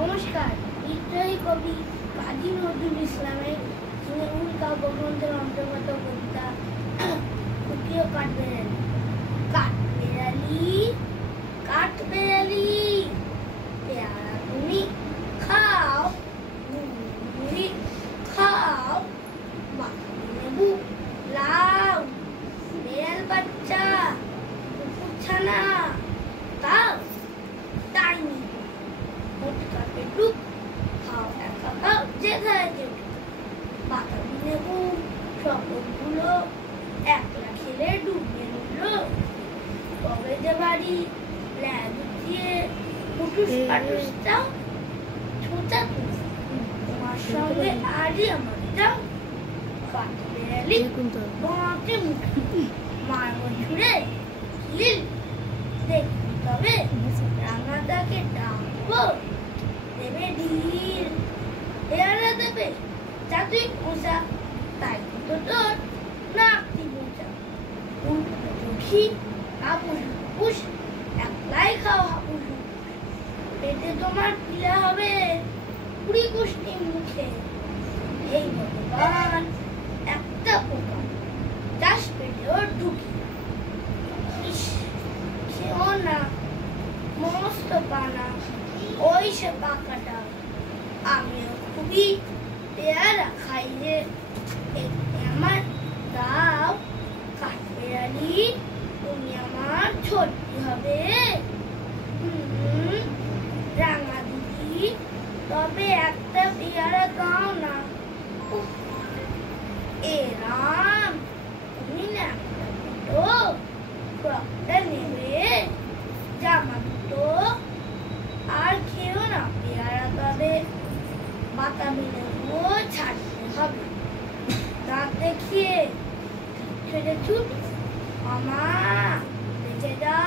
নমস্কার। বিদ্রোহী কবি কাজী নজরুল ইসলামের মূল কাব্যগ্রন্থের অন্তর্গত কবিতা কুকিও কাঠবেড়ালি। কাঠবেড়ালি কাঠবেড়ালি পেয়ারা তুমি খাও, মুড়ি খাও, লেবু লাউ, বেড়াল বাচ্চা, কুকুর ছানা তাও তাই নিয়ে মোটকা পেটুক খাও একা খাও যেখানে যেটুক। বাতাবি লেবু সকলগুলো একলা খেলে ডুবিয়ে নিল। তবে যে বাড়ি ল্যাদ দিয়ে ফুটুস পাটুস যাও ছোটা তোমার সঙ্গে আজই আমার যাও। কাঠবেড়ালি বাঁকে মুখে মার ছুড়ে হিল দেখি তবে রাঙাটাকে ডাকবো দেবে ঢিল। পেয়ারা দেবে যা তুই খোঁজা তাই তো তোর নাকটি বোঝা। উঠি হাপুস হুপুস একলাই খাও হাপুস পেটে তোমার পিলা হবে কুড়ি কুষ্টি মুখে। এই ভগবান একটা পোকা চাষ পেটেও ঢুকি। সেও না মস্ত পানা ওই সে পাকাটা। আমিও খুবই পেয়ারা খাই রে আমার দাও। কাঠবেড়ালি তুমি আমার ছোট্টি হবে রাঙা দিদি তবে একটা পেয়ারা দাও না। এ রাম তুমি না দুটো ফ্রকটা নেবে জামা দুটো আর খেও না পেয়ারা তবে বাতাবি লেবু ছাড়তে হবে। দাঁত দেখিয়ে ছেড়ে ছুট আমা বেঁচে যা।